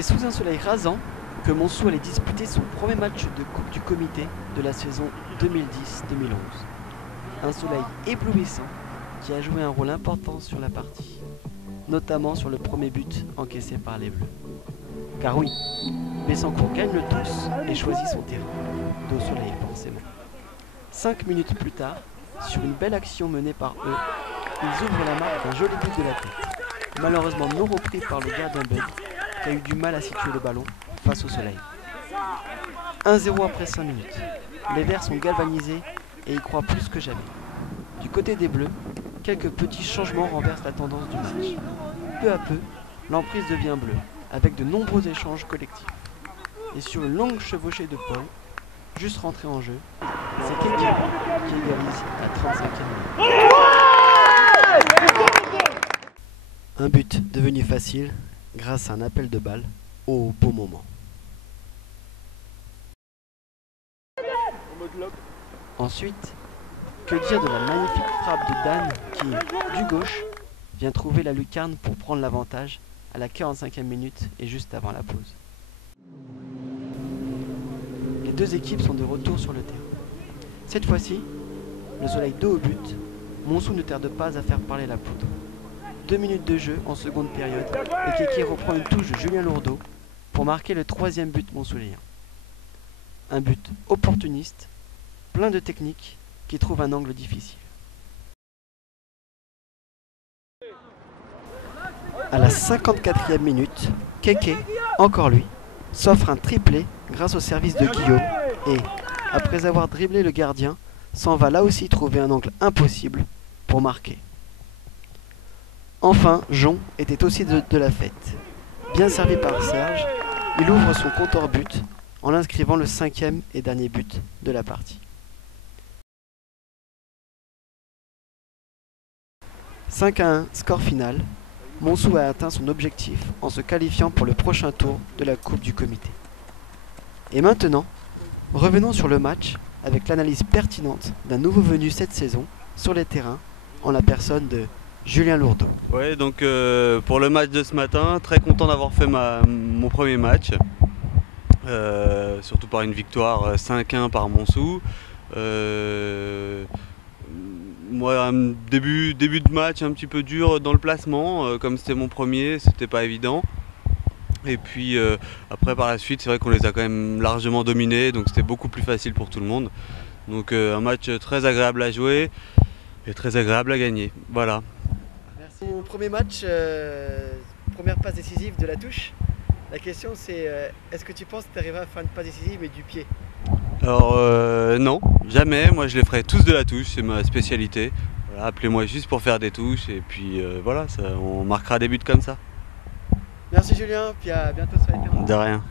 C'est sous un soleil rasant que Montsou allait disputer son premier match de Coupe du Comité de la saison 2010-2011. Un soleil éblouissant qui a joué un rôle important sur la partie, notamment sur le premier but encaissé par les Bleus. Car oui, Bessancourt gagne le tous et choisit son terrain, dos soleil forcément. 5 minutes plus tard, sur une belle action menée par eux, ils ouvrent la marque d'un joli but de la tête, malheureusement non repris par le gardien Bud, qui a eu du mal à situer le ballon face au soleil. 1-0 après 5 minutes. Les Verts sont galvanisés et y croient plus que jamais. Du côté des Bleus, quelques petits changements renversent la tendance du match. Peu à peu, l'emprise devient bleue, avec de nombreux échanges collectifs. Et sur une longue chevauchée de Paul, juste rentré en jeu, c'est Keke qui égalise à 35e minute. Un but devenu facile grâce à un appel de balle au beau moment. Ensuite, que dire de la magnifique frappe de Dan qui, du gauche, vient trouver la lucarne pour prendre l'avantage à la 45e minute et juste avant la pause. Les deux équipes sont de retour sur le terrain. Cette fois-ci, le soleil dos au but, Montsou ne tarde pas à faire parler la poudre. 2 minutes de jeu en seconde période et Keke reprend une touche de Julien Lourdeau pour marquer le 3e but montsouléen. Un but opportuniste, plein de technique, qui trouve un angle difficile. À la 54e minute, Keke, encore lui, s'offre un triplé grâce au service de Guillaume et, après avoir dribblé le gardien, s'en va là aussi trouver un angle impossible pour marquer. Enfin, Jon était aussi de la fête. Bien servi par Serge, il ouvre son compte hors but en inscrivant le 5e et dernier but de la partie. 5-1, score final. Montsou a atteint son objectif en se qualifiant pour le prochain tour de la Coupe du Comité. Et maintenant, revenons sur le match avec l'analyse pertinente d'un nouveau venu cette saison sur les terrains en la personne de Julien Lourdeau. Ouais, donc pour le match de ce matin, très content d'avoir fait mon premier match, surtout par une victoire 5-1 par Montsou. Moi, un début de match un petit peu dur dans le placement, comme c'était mon premier, c'était pas évident. Et puis après par la suite, c'est vrai qu'on les a quand même largement dominés, donc c'était beaucoup plus facile pour tout le monde. Donc un match très agréable à jouer et très agréable à gagner. Voilà. Merci. Mon premier match, première passe décisive de la touche. La question c'est, est-ce que tu penses que tu arriveras à faire une passe décisive mais du pied? Alors non, jamais, moi je les ferai tous de la touche, c'est ma spécialité. Voilà, appelez-moi juste pour faire des touches et puis voilà, on marquera des buts comme ça. Merci Julien, puis à bientôt sur les terrains. De rien.